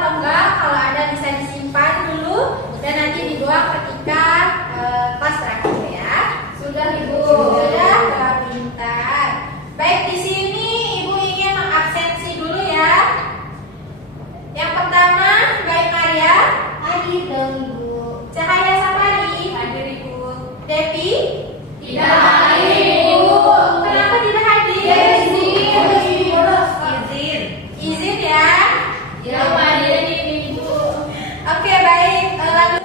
atau enggak, kalau ada bisa disimpan dulu dan nanti dibuang ketika kelas terakhir ya. Sudah Ibu. Sudah, Mbak pintar. Baik, di sini Ibu ingin mengabsensi dulu ya. Yang pertama, Mbak Maria. Hadir dong Ibu. Cahaya Sapari. Hadir Ibu. Devi. Tidak hadir Ibu. Kenapa tidak hadir? Izin ya. Tidak hadir Ibu. Oke, baik. Lalu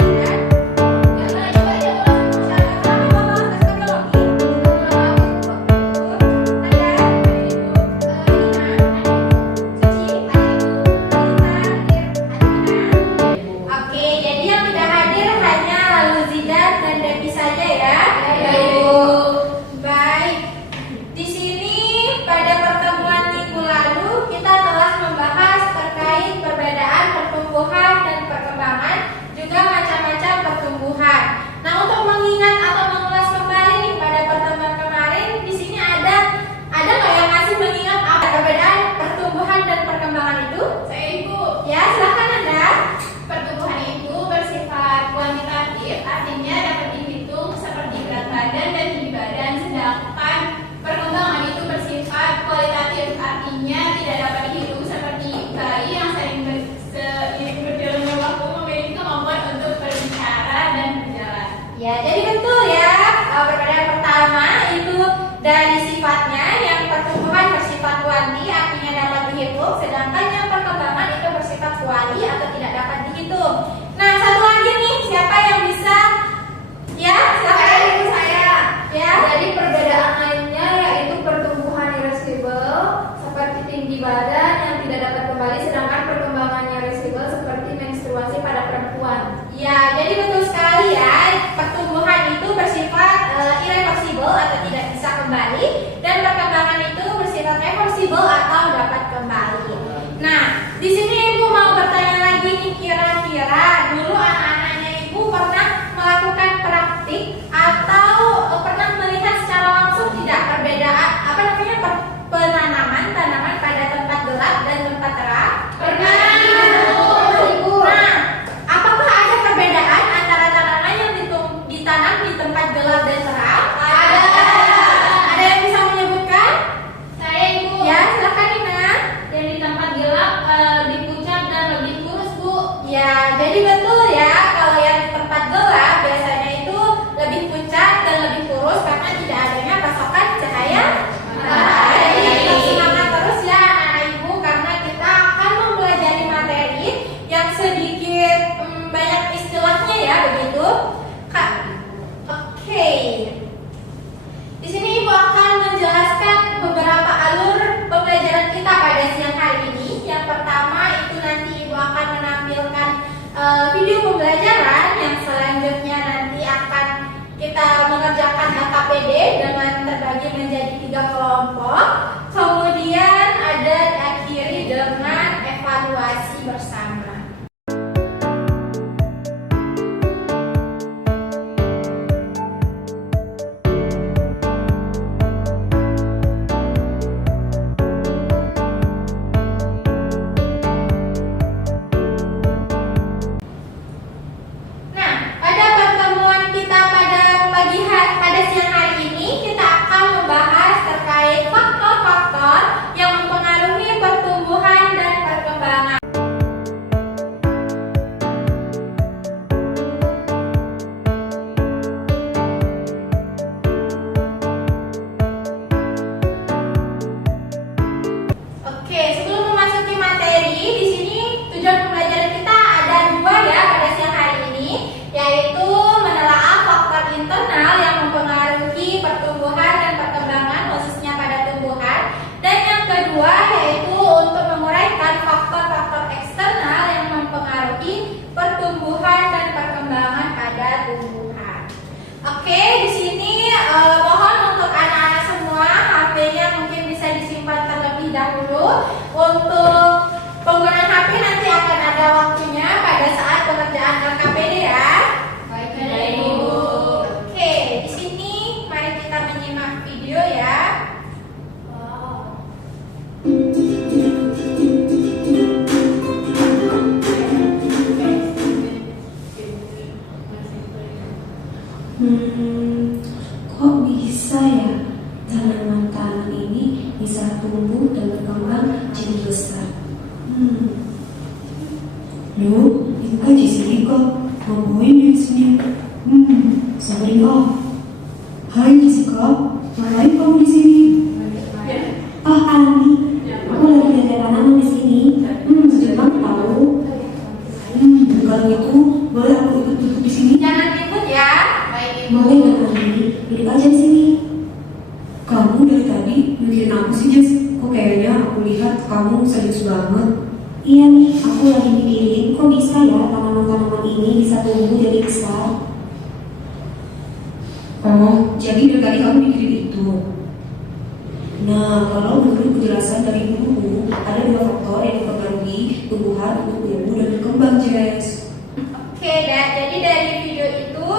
Oke, jadi yang tidak hadir hanya Lalu Zidan dan Devi saja ya. Baik. Di sini pada pertemuan minggu lalu kita telah membahas terkait perbedaan pertumbuhan dan perkembangan, juga macam-macam pertumbuhan. Nah, untuk mengingat atau mengulas kembali nih pada pertemuan kemarin, di sini ada nggak yang masih mengingat apa perbedaan pertumbuhan dan perkembangan itu? Saya Ibu. Ya, silakan Anda. Pertumbuhan itu bersifat kuantitatif, artinya dapat dihitung seperti berat badan dan tinggi badan, sedangkan perkembangan itu bersifat kualitatif, artinya tidak dapat dihitung seperti bayi yang seiring berjalannya waktu memiliki kemampuan untuk berbicara dan berjalan. Ya, jadi betul ya. Perbedaan pertama itu dari sifatnya, yang pertumbuhan bersifat kuanti artinya dapat dihitung, sedangkan yang perkembangan itu bersifat kuali atau tidak dapat dihitung. Nah, satu lagi nih, siapa yang bisa? Ya, silakan. Ibu saya. Ya. Jadi perbedaan lainnya yaitu pertumbuhan irreversible seperti tinggi badan yang tidak dapat kembali, sedangkan perkembangannya reversible seperti menstruasi pada perempuan. Ya, jadi betul sekali ya. Pertumbuhan itu bersifat irreversible atau tidak bisa kembali, dan perkembangan itu bersifat reversible atau dapat kembali. Nah, di sini Ibu mau bertanya lagi nih, kira-kira dulu anak-anaknya Ibu pernah melakukan praktik atau pernah melihat secara langsung tidak perbedaan penanaman tanaman pada tempat gelap dan tempat terang? Pernah. Ibu. Nah, apakah ada perbedaan antara tanaman yang ditanam di tempat gelap dan terang? Ada. Ada yang bisa menyebutkan? Saya Ibu. Ya, silakan Nina. Yang di tempat gelap lebih pucat dan lebih kurus Bu. Ya, jadi betul ya. Kalau yang di tempat gelap biasanya itu lebih pucat dan lebih kurus karena tidak adanya pasokan cahaya matahari. Tetap semangat terus ya anak-anak Ibu, karena kita akan mempelajari materi yang sedikit banyak istilahnya ya, begitu Kak. Oke. Di sini Ibu akan menjelaskan beberapa alur pembelajaran kita pada siang hari ini. Yang pertama itu nanti Ibu akan menampilkan video pembelajaran, yang selanjutnya nanti akan kita mengerjakan LKPD dengan terbagi menjadi 3 kelompok. Kemudian ada diakhiri dengan evaluasi bersama. Nah, pada pertemuan kita pada siang hari ini kita akan membahas terkait faktor-faktor yang mempengaruhi pertumbuhan dan perkembangan. Oke, sebelum memasuki materi, di sini tujuan pembelajaran kita ada 2 ya pada siang hari ini, yaitu menelaah faktor internal yang mempengaruhi pertumbuhan dan perkembangan khususnya pada tumbuhan, dan yang kedua yaitu untuk menguraikan faktor-faktor eksternal yang mempengaruhi pertumbuhan dan perkembangan pada tumbuhan. Oke, di sini mohon untuk anak-anak semua HP-nya mungkin bisa disimpan terlebih dahulu. Untuk penggunaan HP nanti akan ada waktunya pada saat pengerjaan LKPD ya. Baik Ibu. Oke, di sini mari kita menyimak video ya. Wow. Loh, itu kan Jessica. Ngapain dia di sini? Sabarin ah. Hai Jessica, ngapain kamu di sini? Alami, aku lagi lihat tanaman di sini. Sejuk banget tahu. Kalau itu, boleh aku ikut duduk di sini? Jangan ribut ya. Baik, Ibu. Boleh nggak Alami? Duduk aja di sini. Kamu dari tadi mikirin aku sih, Jess. Kok kayaknya aku lihat kamu serius banget. Iya nih, aku lagi mikirin kok bisa ya tanaman-tanaman ini bisa tumbuh jadi besar. Oh, jadi dari tadi kamu mikirin itu. Nah, kalau menurut penjelasan dari guruku, ada 2 faktor yang mempengaruhi tumbuhan untuk tumbuh dan berkembang, Jess. Oke, jadi dari video itu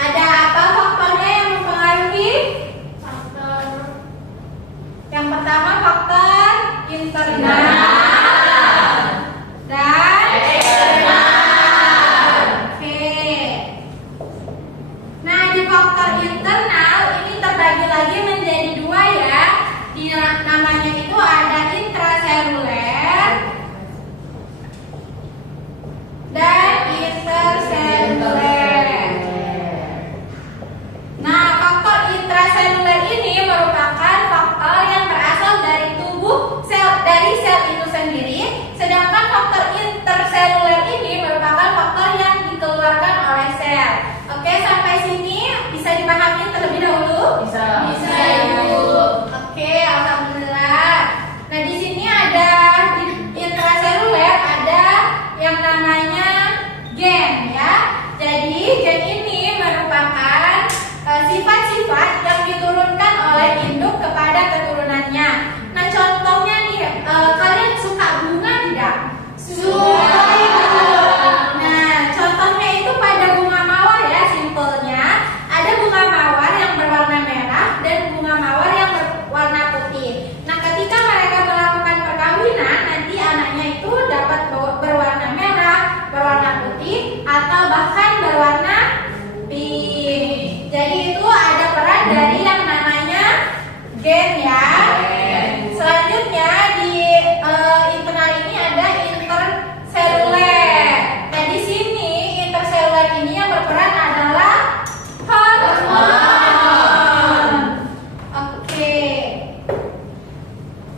ada apa faktornya yang mempengaruhi? Yang pertama faktor internal dan eksternal. Oke. Nah, di faktor internal ini terbagi lagi menjadi 2 ya. Namanya itu ada intraseluler dan interseluler. Nah, faktor intraseluler ini merupakan faktor yang berasal dari sel itu sendiri, sedangkan faktor interseluler ini merupakan faktor yang dikeluarkan oleh sel. Oke, sampai sini bisa dipahami terlebih dahulu? Bisa. Bisa, Ibu. Oke, alhamdulillah. Nah, di sini ada di intraseluler ada yang namanya gen ya. Jadi gen ini merupakan sifat-sifat yang diturunkan oleh induk kepada keturunannya. Nah, contohnya nih, kalian suka bunga tidak? Suka. Nah, contohnya itu pada bunga mawar ya, simpelnya. Ada bunga mawar yang berwarna merah dan bunga mawar yang berwarna putih. Nah, ketika mereka melakukan perkawinan, nanti anaknya itu dapat berwarna merah, berwarna putih, atau bahkan berwarna pink. Jadi itu ada peran dari yang namanya gen ya. Selanjutnya di internal ini ada interseluler. Nah, di sini interseluler ini yang berperan adalah hormon. Oke.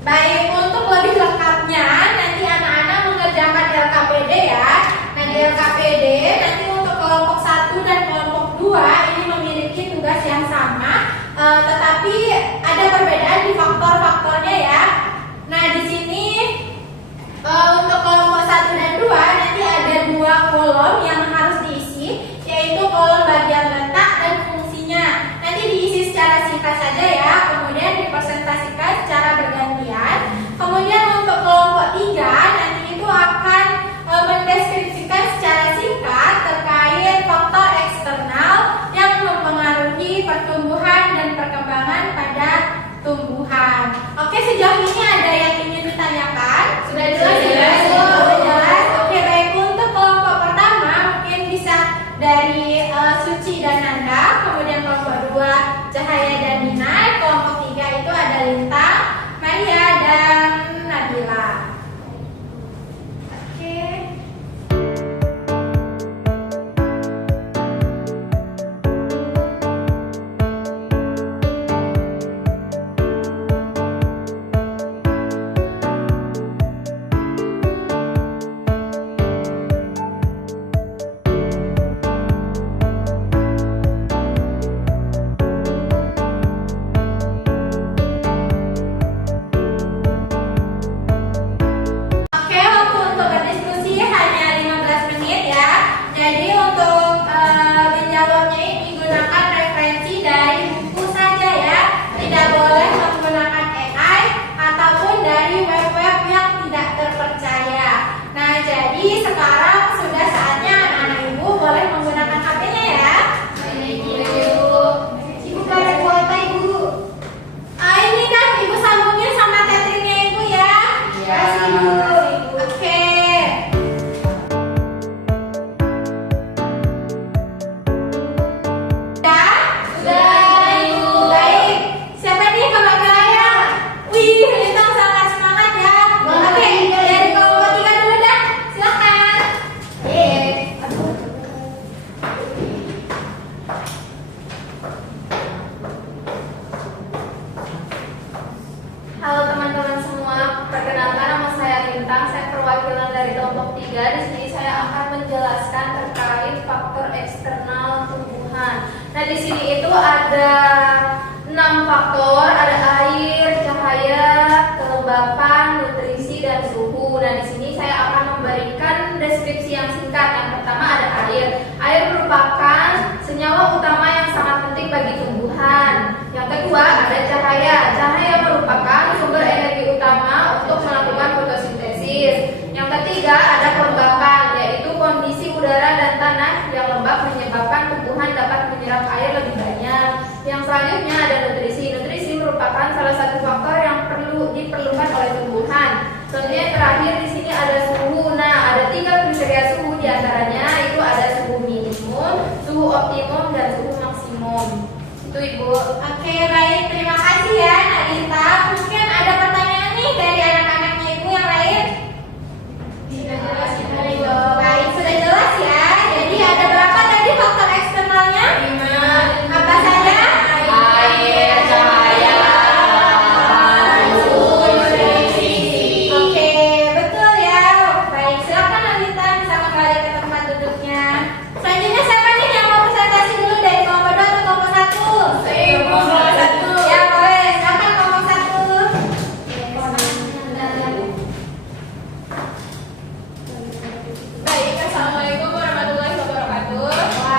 Baik, untuk lebih lengkapnya nanti anak-anak mengerjakan LKPD ya. Nah, di LKPD nanti untuk kelompok 1 dan kelompok 2 ini memiliki tugas yang sama, tetapi ada perbedaan di faktor-faktornya ya. Nah, di sini untuk kelompok 1 dan 2 nanti ada 2 kolom yang harus diisi, yaitu kolom bagian letak dan fungsinya. Nanti diisi secara singkat saja ya, kemudian dipresentasikan secara bergantian. Kemudian untuk kelompok 3 nanti itu akan mendeskripsikan secara singkat terkait faktor eksternal yang mempengaruhi pertumbuhan dan perkembangan pada tumbuhan. Oke, sejauh ini ada yang ingin ditanyakan? Sudah jelas ya? Sudah jelas. Oke, baik, untuk kelompok pertama mungkin bisa dari Suci dan Nanda, kemudian kelompok 2 Cahaya dan Nina, kelompok 3 itu ada Lintang, Maria dan Nabila. Oke. Oke, waktu untuk berdiskusi hanya 15 menit ya. Jadi untuk menjawabnya ini gunakan referensi dari buku saja ya. Tidak boleh menggunakan AI ataupun dari web-web yang tidak terpercaya. Nah, jadi sekarang sudah saatnya anak-anak ibu boleh menggunakan HP-nya ya. Ibu pada kuota ibu. Ini kan ibu sambungnya sama tethering-nya ibu ya. Iya. Kasih ibu. Oke. Sudah, Ibu. Baik. Siapa nih kakak-kakaknya? Wih, Lintang sangat semangat ya. Oke, dari kelompok 3 dulu dah. Silakan. 3 di sini saya akan menjelaskan terkait faktor eksternal tumbuhan. Nah, di sini itu ada 6 faktor, ada air, cahaya, kelembapan, nutrisi, dan suhu. Nah, di sini saya akan memberikan deskripsi yang singkat. Yang pertama ada air. Air merupakan senyawa utama yang sangat penting bagi tumbuhan. Yang kedua ada cahaya. Cahaya merupakan sumber energi utama untuk melakukan fotosintesis. Yang ketiga ada kelembapan, yaitu kondisi udara dan tanah yang lembab menyebabkan tumbuhan dapat menyerap air lebih banyak. Yang selanjutnya ada nutrisi. Nutrisi merupakan salah satu faktor yang diperlukan oleh tumbuhan. Selanjutnya yang terakhir di sini ada suhu. Nah, ada 3 kriteria suhu, diantaranya itu ada suhu minimum, suhu optimum, dan suhu maksimum. Itu Ibu. Oke, baik, terima kasih ya Nadita. Mungkin ada pertanyaan nih dari anak-anaknya Ibu yang lain? Sudah jelas ya, Ibu. Baik, sudah jelas ya. Jadi ada berapa tadi faktor eksternalnya? 5. Apa saja? Air, cahaya, suhu, nutrisi. Oke, betul ya. Baik, silakan Nadita bisa kembali ke tempat duduknya. Selanjutnya siapa nih yang mau presentasi dulu dari kelompok 2 atau kelompok 1? Kelompok 1. Ya, boleh. Silakan kelompok 1. Baik, assalamualaikum warahmatullahi wabarakatuh.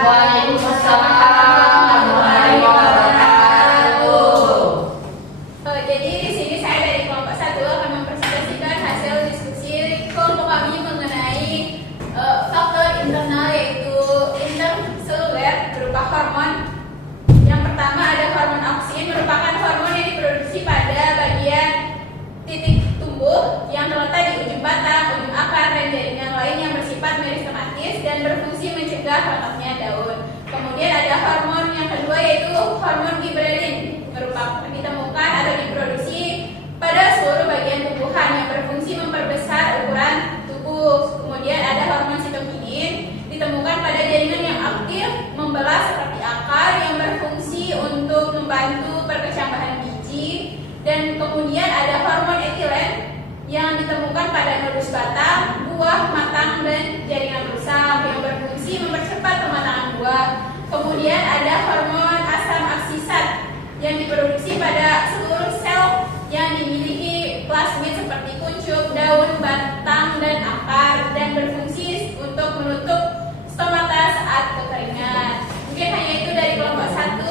Waalaikumsalam warahmatullahi wabarakatuh. Jadi di sini saya dari kelompok 1 akan mempresentasikan hasil diskusi kelompok kami mengenai faktor internal, yaitu interseluler berupa hormon. Yang pertama ada hormon auksin, merupakan hormon yang diproduksi pada bagian titik tumbuh yang terletak di ujung batang, ujung akar, dan jaringan lain yang bersifat meristematis dan berfungsi mencegah ronoknya daun. Kemudian ada hormon yang kedua yaitu hormon giberelin, merupakan ditemukan atau diproduksi pada seluruh bagian tumbuhan yang berfungsi memperbesar ukuran tubuh. Kemudian ada hormon sitokinin, ditemukan pada jaringan yang aktif membelah seperti akar yang berfungsi untuk membantu perkecambahan biji. Dan kemudian ada hormon etilen yang ditemukan pada nodus batang, buah, matang, dan jaringan rusak yang berfungsi mempercepat pematangan buah. Kemudian ada hormon asam aksisat yang diproduksi pada seluruh sel yang dimiliki plasmid seperti kuncup, daun, batang, dan akar, dan berfungsi untuk menutup stomata saat kekeringan. Mungkin hanya itu dari kelompok 1.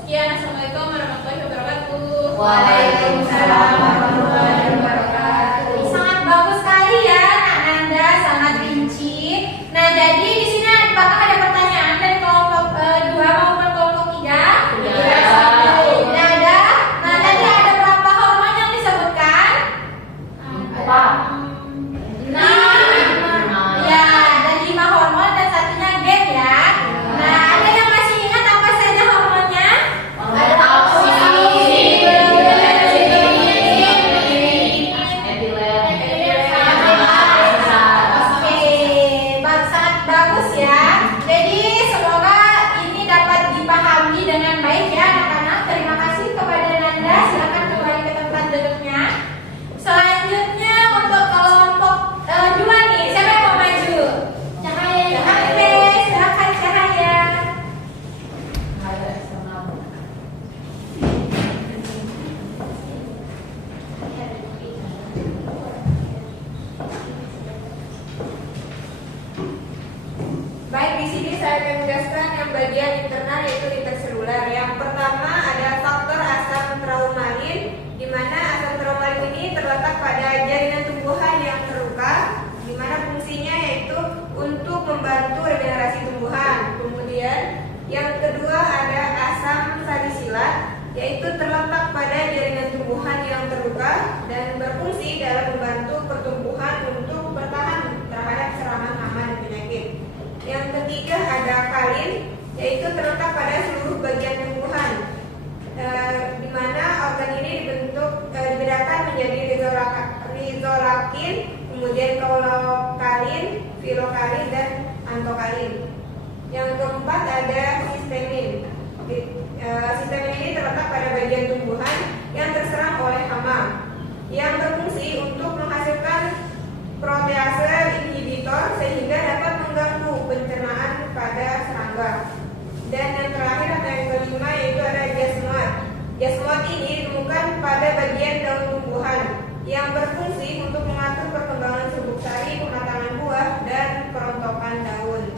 Sekian, assalamualaikum warahmatullahi wabarakatuh. Waalaikumsalam warahmatullahi wabarakatuh. Sangat bagus sekali ya, Nak Nanda, sangat rinci. Nah, jadi di sini apakah ada pertanyaan dari kelompok 2 maupun kelompok 3? Tidak. Tidak ada. Nah, tadi ada berapa hormon yang disebutkan? Apa? 6. Ya, ada 5 hormon dan satunya gen ya. Nah, ada yang masih ingat apa saja hormonnya? Ada auksin, Oke, sangat bagus ya. Jadi semoga ini dapat dipahami dengan baik ya anak-anak. Terima kasih kepada Nanda. Silakan kembali ke tempat duduknya. Selanjutnya untuk kelompok 2 nih, siapa yang mau maju? Cahaya. Oke, silakan Cahaya. Baik, di sini saya akan menjelaskan yang bagian internal yaitu interseluler. Yang pertama ada faktor asam traumalin, di mana asam traumalin ini terletak pada jaringan tumbuhan yang terluka, di mana fungsinya yaitu untuk membantu regenerasi tumbuhan. Kemudian yang kedua ada asam salisilat, yaitu terletak pada jaringan tumbuhan yang terluka dan berfungsi dalam membantu pertumbuhan untuk bertahan terhadap serangan hama dan penyakit. Yang ketiga ada kalin, yaitu terletak pada seluruh bagian tumbuhan, di mana organ ini dibedakan menjadi rizorakin, kemudian kaulokalin, filokalin, dan antokalin. Yang keempat ada sistemin. Sistemin ini terletak pada bagian tumbuhan yang terserang oleh hama, yang berfungsi untuk menghasilkan protease inhibitor Jasmut ini ditemukan pada bagian daun tumbuhan yang berfungsi untuk mengatur perkembangan subuk sari, pematangan buah, dan kerontokan daun.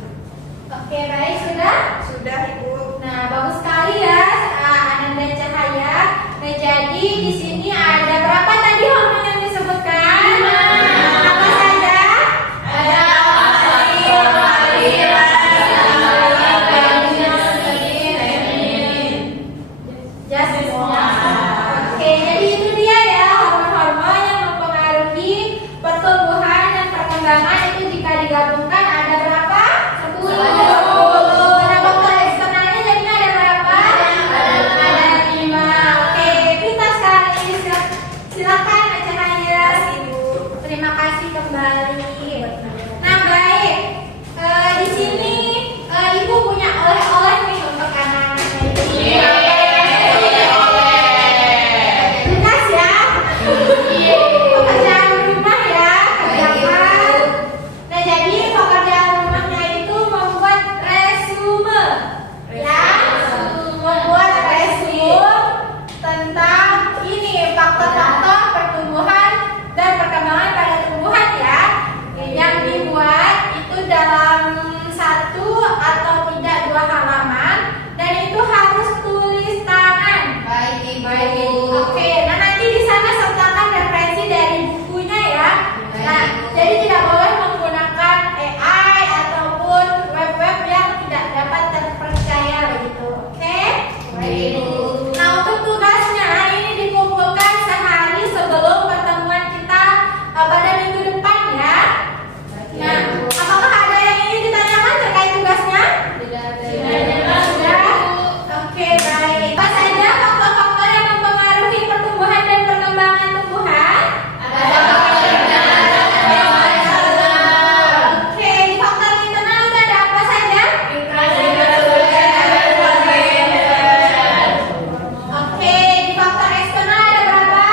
Oke, baik, sudah? Sudah, Ibu. Nah, bagus sekali ya, Ananda Cahaya. Nah, jadi di sini ada berapa tadi hormon yang disebutkan? Apa saja? Ada ya semua. Oke, jadi itu dia ya hormon-hormon yang mempengaruhi pertumbuhan dan perkembangan itu jika digabungkan ada berapa? 10. Nah, faktor eksternalnya jadinya ada berapa? Ada 5. Oke, pintar sekali. Silakan Cahaya. Ibu. Terima kasih kembali. Nah, baik. Di sini Ibu punya oleh-oleh nih untuk anak-anak ini. Tugas ya. Pekerjaan rumah ya, kerjakan. Nah, jadi pekerjaan rumahnya itu membuat resume. Ya, membuat resume tentang ini faktor-faktor pertumbuhan dan perkembangan pada tumbuhan ya. Yang dibuat itu dalam 1 atau tidak 2 halaman dan itu harus tulis tangan. Baik, Baik. Oke, nah nanti di sana sertakan referensi dari bukunya ya. Nah, jadi tidak boleh menggunakan AI ataupun web-web yang tidak dapat terpercaya begitu. Oke? Nah, untuk tugasnya ini dikumpulkan sehari sebelum pertemuan kita pada minggu depan ya. Nah, apakah ada yang ingin ditanyakan terkait tugasnya? Sudah? Oke, baik. Apa saja faktor-faktor yang mempengaruhi pertumbuhan dan perkembangan tumbuhan? Oke, di faktor internal itu ada apa saja? Oke, di faktor eksternal ada berapa?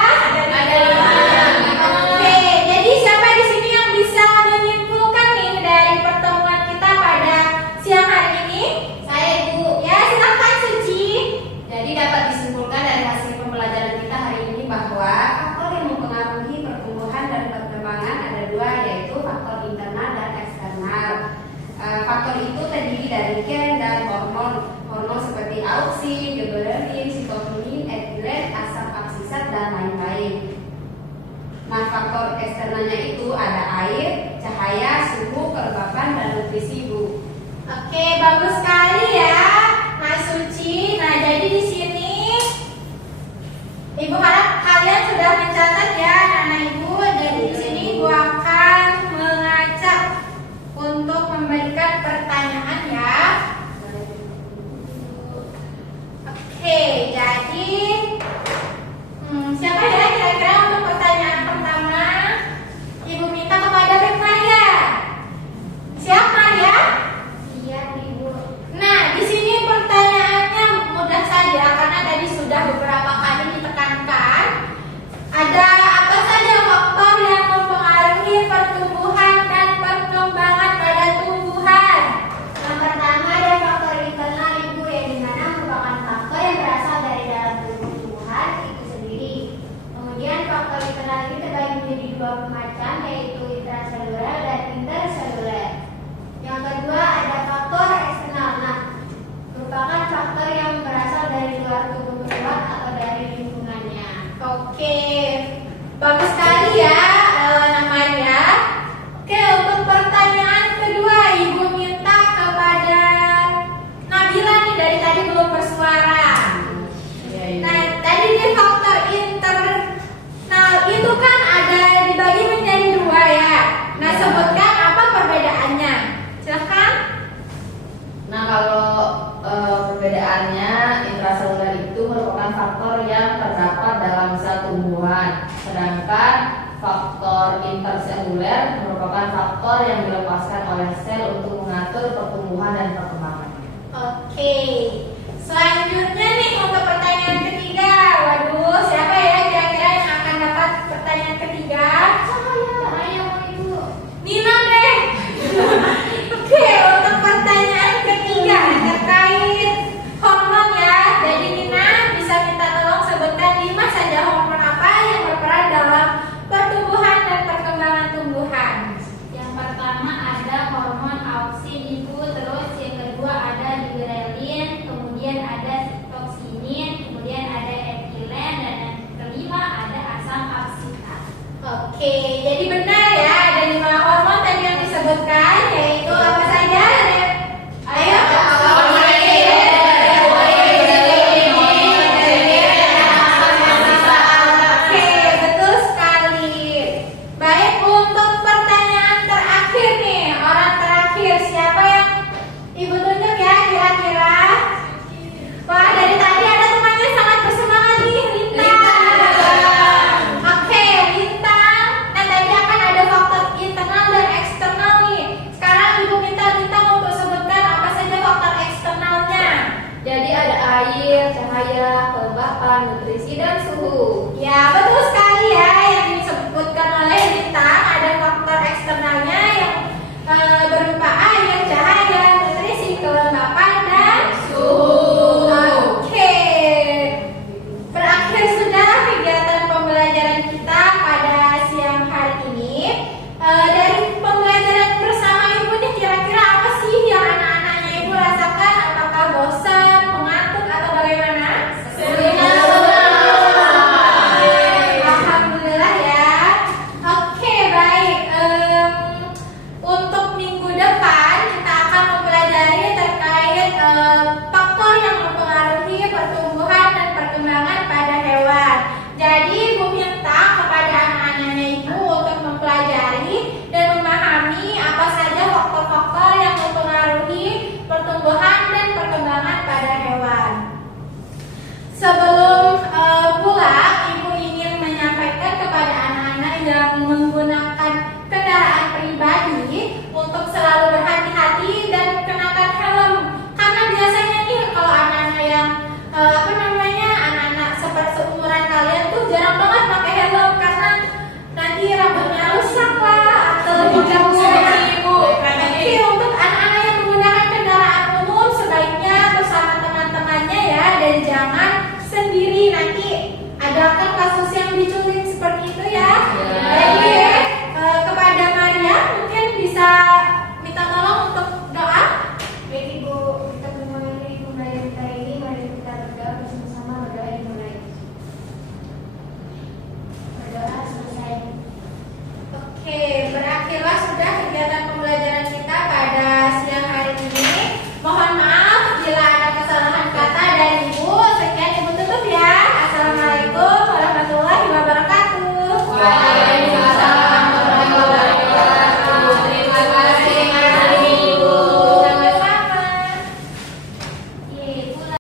Oke, jadi siapa di sini yang bisa menyimpulkan nih dari pertemuan kita pada siang hari ini? Saya, Ibu. Ya, silakan Suci. Jadi dapat disimpulkan dari hasil pembelajaran kita hari ini bahwa faktor yang mempengaruhi pertumbuhan dan perkembangan ada 2, yaitu faktor internal dan eksternal. Faktor itu terdiri dari gen dan hormon seperti auksin, gibberellin, sitokin, etilen, asam aksisat dan lain-lain. Nah, faktor eksternalnya itu ada air, cahaya, suhu, kelembapan, dan nutrisi, Bu. Oke, bagus sekali ya, Mas Suci. Nah, jadi di sini Ibu harap kalian sudah mencatat ya, anak Ibu. Jadi di sini Ibu akan mengajak untuk memberikan pertanyaan ya. Oke, jadi siapa ya kira-kira untuk pertanyaan pertama? Ibu minta kepada Beb Maria. Siap Maria? Iya, Ibu. Nah, di sini pertanyaannya mudah saja karena tadi sudah beberapa kali ditekankan. Ada apa saja faktor yang mempengaruhi pertumbuhan dan perkembangan pada tumbuhan? Yang pertama ada faktor internal, Ibu, yang dimana merupakan faktor yang berasal dari dalam tubuh tumbuhan itu sendiri. Kemudian faktor internal ini terbagi menjadi 2 macam, yaitu intraseluler dan interseluler. Yang kedua ada faktor eksternal, nah merupakan faktor yang berasal dari luar tubuh tumbuhan atau dari lingkungannya. Oke, bagus sekali ya, Maria. Oke, untuk pertanyaan kedua, Ibu minta kepada Nabila nih, dari tadi belum bersuara. Nah, tadi di faktor internal itu kan ada dibagi menjadi 2 ya. Nah, sebutkan apa perbedaannya. Silakan. Nah, kalau perbedaannya, intraseluler itu merupakan faktor yang terdapat dalam sel tumbuhan, sedangkan faktor interseluler merupakan faktor yang dilepaskan oleh sel untuk mengatur pertumbuhan dan perkembangan. Oke, selanjutnya nih untuk pertanyaan ketiga. Waduh, siapa ya kira-kira yang akan dapat pertanyaan ketiga? Saya mau Ibu. Nina deh. Oke, untuk pertanyaan ketiga terkait hormon ya. Jadi Nina bisa minta tolong sitoksin Ibu, terus yang kedua ada ghrelin, kemudian ada sitoksinin, kemudian ada etilen, dan yang kelima ada asam absita. Oke, jadi benar ya, ada 5 hormon tadi yang disebutkan, yaitu apa saja? Ayo, Oke, betul sekali. Baik, untuk pertanyaan terakhir nih, orang terakhir siapa yang Ibu tunjuk ya kira-kira? Wah, dari tadi ada temannya sangat bersemangat nih, Lintang. Oke, Lintang. Nah, tadi akan ada faktor internal dan eksternal nih. Sekarang Ibu minta Lintang untuk sebutkan apa saja faktor eksternalnya. Jadi ada air, cahaya, kelembapan, nutrisi, dan suhu. Ya, betul.